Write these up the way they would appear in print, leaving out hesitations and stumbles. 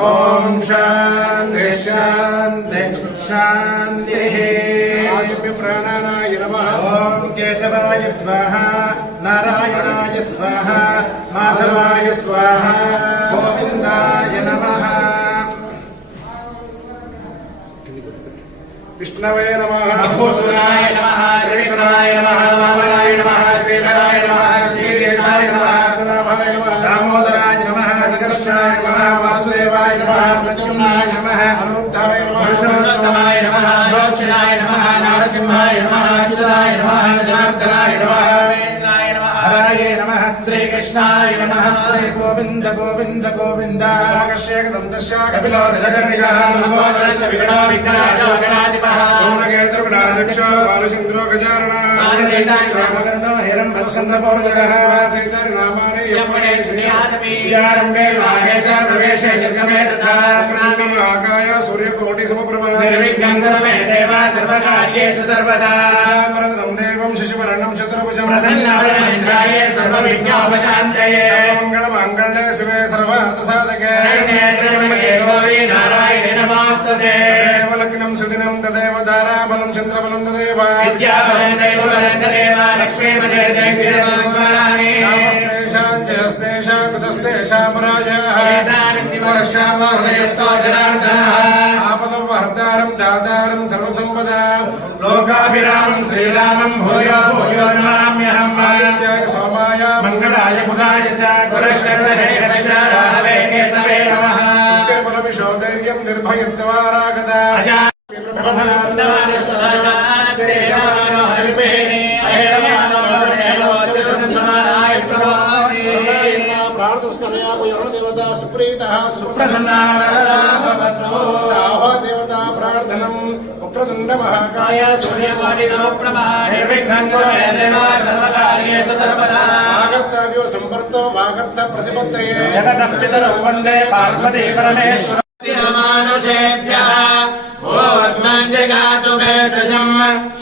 ओम शांति शांति शांति। आचम्य प्राणानाय नमः। ओम केशवाय स्वाहा, नारायणाय स्वाहा, माधवाय स्वाहा, गोविंदाय नमः। विष्णवे नमः। भूषणाय नमः, त्रिविक्रमाय नमः, वामनाय नमः, श्रीधराय नमः, श्रीकेशाय नमः, नाभाय नमः, दामोदराय नमः, संकर्षणाय नमः, वासुदेवाय नमः, प्रद्युम्नाय नमः, अनिरुद्धाय नमः, पुरुषोत्तमाय नमः, दक्षिणाय नमः, नारसिंहाय नमः, अच्युताय नमः, जनार्दनाय नमः, हराय नमः, श्रीकृष्णाय नमः, श्री गोविंद गोविंद गोविंद। समकर्षेकदन्तस्य कपिलो दशकर्णिकः, लम्बोदरस्य विकटो विघ्नराजो गणाधिपः, धूम्रकेतुः गणाध्यक्षो बालचन्द्रो गजाननः, श्यामकर्णो हिरण्यस्कन्धपूर्वजः, वासैतर्नामानि यमुने श्रीयादपि, विचारम्भे विवाहे च प्रवेशे निर्गमे तथा आकाय सूर्यकोटिसमप्रभा, निर्विघ्नं कुरु देव सर्वकार्येषु सर्वदा। शुक्लाम्बरधरं देवं शशिवर्णं चतुर्भुजं प्रसन्नवदनञ्जाये सर्वविघ्नोपशान्तये, सर्वमङ्गलमाङ्गल्ये शिवे सर्वार्थसाधके, शरण्ये त्र्यम्बके गौरी नारायणे नमोऽस्तुते। तदेव लग्नं सुदिनं तदेव ताराबलं चन्द्रबलं तदेव विद्याबलं दैवबलं तदेव लक्ष्मीपदे देव्यस्मरामि। नामस्तेषां जयस्तेषां कुतस्तेषां पराजयः, वर्षामो हृदयस्थो जनार्दनः, आपदं हर्तारं दातारं सर्वसम्पदा, लोकाभिरामं श्रीरामं भूयो भूयो नमाम्यहम्। आदित्याय सोमाय मङ्गलाय बुधाय च गुरुश्चक्रशेखरशाराहवे केतवे नमः। उत्तिर्बलविशोधैर्यं निर्भयत्वारागता देवता सुप्रीतः देवता प्रार्थनम् वक्रतुण्ड महाकाय सूर्यकोटिसमप्रभा निर्विघ्नं कुरु मे देव सर्वकार्येषु सर्वदा। आगर्तव्यो सम्पर्तो वागर्त प्रतिपत्तये जगतः पितरं वन्दे पार्वती परमेश्वरं। मानुषेभ्यः ऊर्ध्वं जगातु भेषजं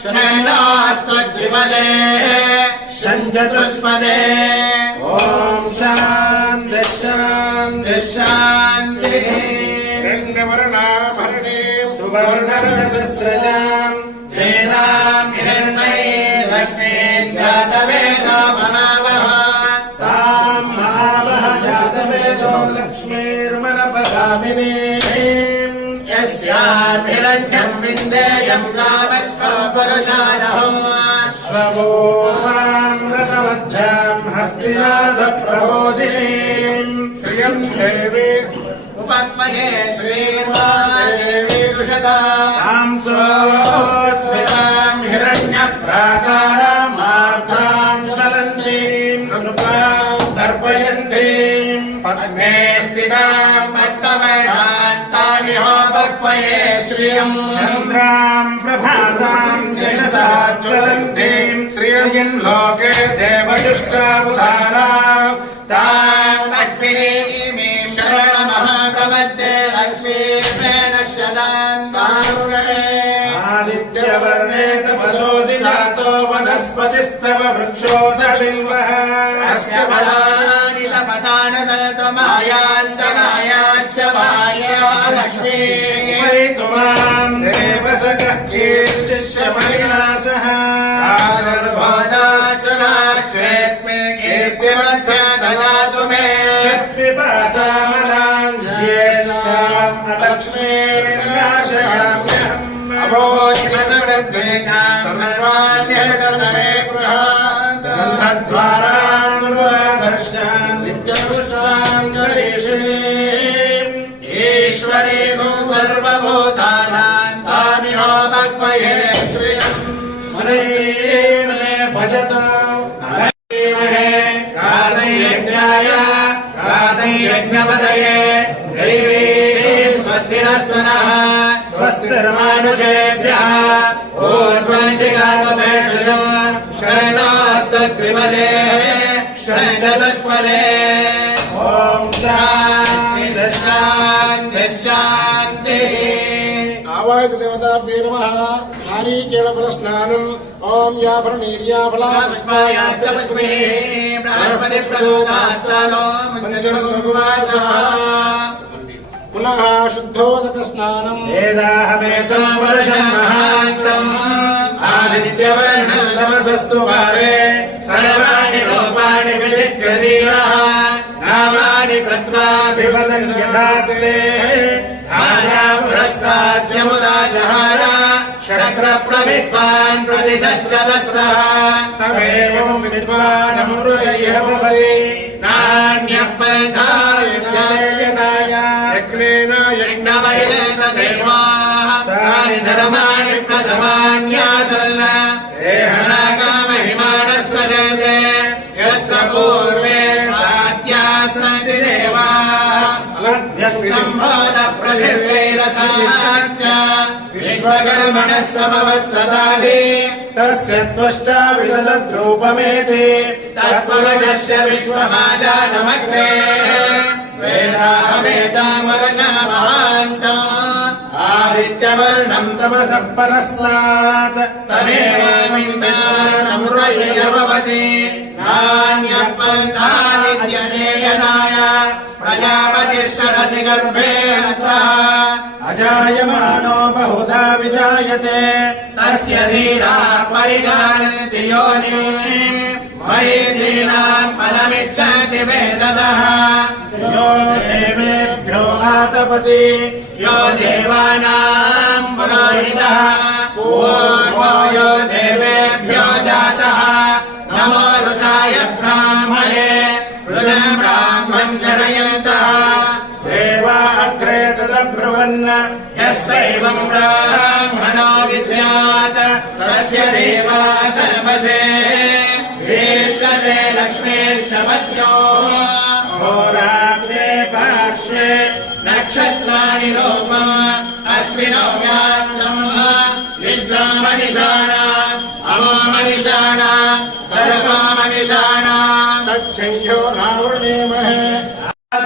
शरणोऽस्तु त्रिबले शञ्चतुष्पदे। ॐ शान्ति शान्ति शान्तिः। हिरण्यवर्णाभरणीं सुवर्णरसस्रजां श्रीरां हिरण्मयीं लक्ष्मीं जातवेदो महावः, तां महावः जातवेदो लक्ष्मीर्मनपगामिनीं, यस्यां हिरण्यं विन्देयं कामस्वं पुरुषानहम्। स्वभूतां रथमध्यां हस्तिनाथप्रबोधिनीं श्रियं देवी उपत्महे श्रीमादेवी दुषतां स्मितां हिरण्यप्राकारां मार्गां ज्वलन्तीं कृपां दर्पयन्तीं पद्मे स्थितां पद्मवर्णान्तामिहोपक्वये श्रियं चन्द्रां प्रभासां यशसा ज्वलन्तीं श्रियं लोके देवयुष्टाबुधानां तां पद्मिनीं शरणमहाप्रपद्ये लक्ष्मीर्मेण शदान्तानुगणे। आदित्यवर्णे तपसोऽसि जातो वनस्पतिस्तव वृक्षोदबिल्वः, अस्य फलानि तपसानुदत्वमायान्तरायास्य माया लक्ष्मी। वै त्वां देवसखः कीर्तिश्च परिणासः, आदर्भोदाश्च राष्ट्रेऽस्मिन् कीर्तिमध्य ददातु मे। षट्विपासामलाञ्ज्येष्ठाम् अलक्ष्मीर्नाशयाम्यहम्। अभोजप्रसवृद्धेजा सर्वाण्यहृतसमे गृहात् गन्धद्वारां दुर्वादर्शान् नित्यपुष्टां गणेशिनीम्। ईश्वरीं सर्वभूतानां तामिहोपक्वये श्रियम्। मनसे भजतो गातयज्ञाय गातयज्ञपदये दैवी स्वस्तिरस्तु नः। स्वस्तिर्मानुषेभ्यः ऊर्ध्वं जगातु भेषजं शरणोऽस्तु त्रिबले शञ्चतुष्पदे। ॐ शान्ति शान्ति शान्तिः। आवाहित देवताभ्ये नमः नारीकेलफलस्नानम् ओम याफलनीर्याफला पुष्पायाश्च पुष्पे बृहस्पति प्रचोदास्तानो मञ्जन्मगुमासः पुनः शुद्धोदकस्नानम् वेदाहमेतं पुरुषं महान्तम् आदित्यवर्णं तमसस्तु पारे सर्वाणि रूपाणि विचित्य धीरः नामानि कृत्वाभिवदन् यथास्ते धारापुरस्ताद्यमुदा जहार शक्रप्रविद्वान् प्रतिशस्त्रदस्रः तमेवं विद्वानमृतयः भवति नान्यः पन्थाय यज्ञेन यज्ञमयेत देवाः तानि धर्माणि प्रथमान्यासन् देहनाकामहिमानस्य जयते यत्र पूर्वे सात्यासन्ति देवाः सम्भोधप्रथिर्वैरसाच्च विश्वकर्मणः समवर्तताधि तस्य त्वष्टा विदधद्रूपमेति तत्पुरुषस्य विश्वमाजानमग्रे वेदाहमेतां वर्षमहान्तम् आदित्यवर्णम् तमसः परस्तात् तमेवामिन्दानमुरयेण भवति नान्यः पन्थानित्यनेयनाय प्रजापतिः शरति गर्भेऽन्तः अजायमानो बहुधा विजायते तस्य धीराः परिजानन्ति योनिम् मरीचीनाम् फलमिच्छन्ति वेदसः यो देवेभ्यो आतपति यो देवानाम् पुरोहितः पूर्वो यो देवेभ्यो जातः नमो ऋषाय ब्राह्मणे ऋषम् ब्राह्मम् जनयन्तः देवा अग्रे तदब्रुवन् यस्वैवम् ब्राह्मणो विद्यात् तस्य देवा सर्वसे ईष्टते लक्ष्मीर्षपत्यो होरात्रे पार्श्वे नक्षत्राणि रूपम् अश्विनो व्यात्तम् विद्रम् मनिषाणा अमो मनिषाणा सर्वो मनिषाणा तच्छ्यो रावणेमहे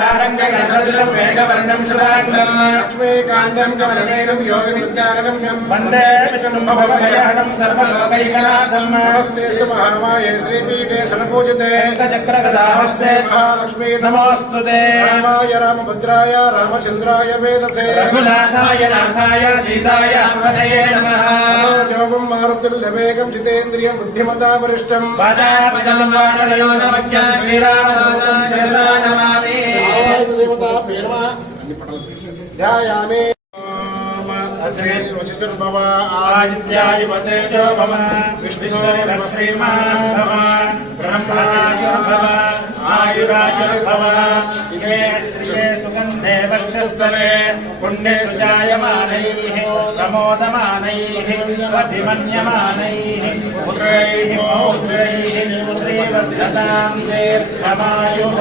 धारङ्गसदृशम् वेगवर्णम् शुभाङ्गम् लक्ष्मीकान्तम् कमलनेरम् योगिवृद्धानगम्यम् वन्दे विष्णुभवभयहरम् सर्वलोकैकनाथम् नमस्तेऽस्तु महामाये श्रीपीठे सर्वपूजिते शङ्खचक्रगदाहस्ते महालक्ष्मी नमोऽस्तुते रामाय रामभद्राय रामचन्द्राय वेदसे रघुनाथाय नाथाय सीताय हनुमते नमः मनोजोगम् मारुतिर्लवेगम् जितेन्द्रियम् बुद्धिमता वरिष्ठम् वाचापजलम् वानरयोजमज्ञा श्रीरामदूतम् शिरसा नमामि देवता फेर्मा ध्यायामि श्रीर्वचिर्भव आदित्याय तेजो भव विष्णुर्श्रीमान् भव ब्रह्मणाय भव आयुराय भव इमे श्रिये सुगन्धे वक्षस्थले पुण्ये जायमानैः प्रमोदमानैः अभिमन्यमानैः पुत्रैः पौत्रैः श्रीवर्धतां दीर्घमायुः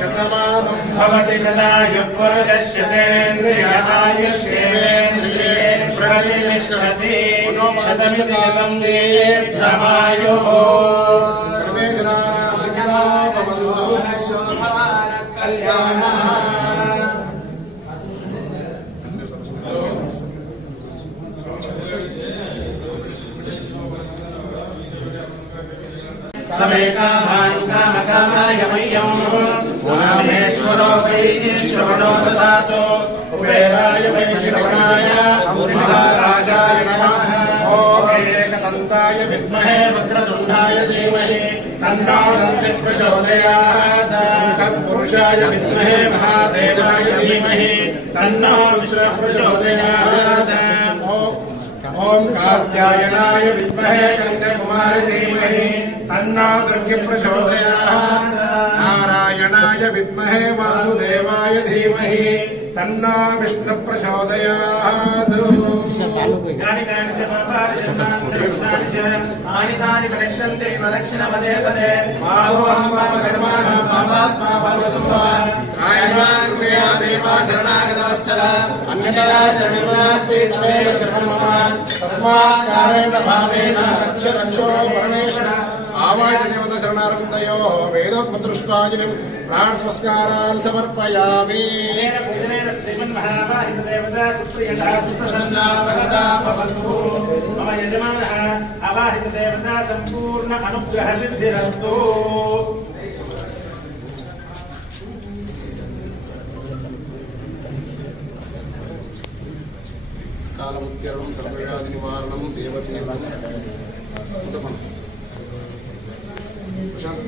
शतमानं भवति शतायुः पुरुषस्यतेन्द्रिय आयुष्येन्द्रिये प्रतिष्ठति शतमितं दीर्घमायुः सर्वे जनाः सुखिनो भवन्तु कल्याणः समेकामाय मह्यम् रामेश्वरो वै श्रवणो ददातु कुबेराय वै श्रवणाय महाराजाय नमः ॐ एकदन्ताय विद्महे वक्रतुण्डाय धीमहि तन्नो दन्तिः प्रचोदयात् तत्पुरुषाय विद्महे महादेवाय धीमहि तन्नो रुद्रः प्रचोदयात् ओम कात्यायनाय विद्महे कन्याकुमारी धीमहि तन्नो दुर्गे प्रचोदयात् नारायणाय विद्महे वासुदेवाय धीमहि तन्नो विष्णु प्रचोदयात् अन्यथा शरणनास्ति तमेव शरणं मम तस्मात् कारणेन भावेन रक्ष रक्षो परमेश्वर ఆవాహిత దేవత శరణారవిందయోః వేదోక్తపుష్పాంజలిం ప్రాణనమస్కారాన్ సమర్పయామి. పూజనేన శ్రీమన్మహావాహిత దేవతా సుప్రియతా సుప్రసన్నా భగతా భవంతు. మమ యజమానః అవాహిత దేవతా సంపూర్ణ అనుగ్రహ సిద్ధిరస్తు. కాలముత్యరణం సర్వవ్యాధి నివారణం దేవతీర్థం. ప్రశాంత్